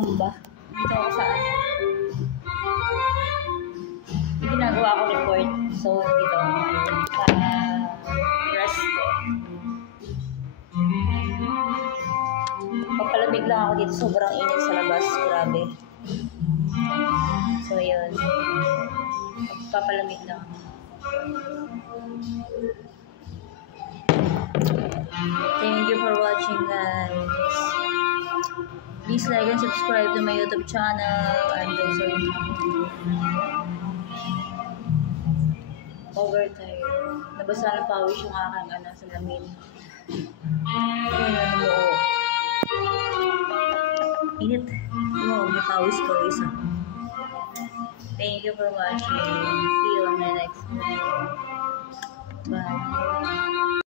tumumba. Dito ako sa ginagawa ko report. So, dito ako rest ko. Papalamig lang ako dito. Sobrang init sa labas. Grabe. So, yun. Papalamig lang. Thank you for watching, guys. Please like and subscribe to my YouTube channel. I'm also overtired. Nabasa na pawis yung aking salamin. Init. Wow, may pawis ko isa. Thank you for watching. See you on my next video. Bye.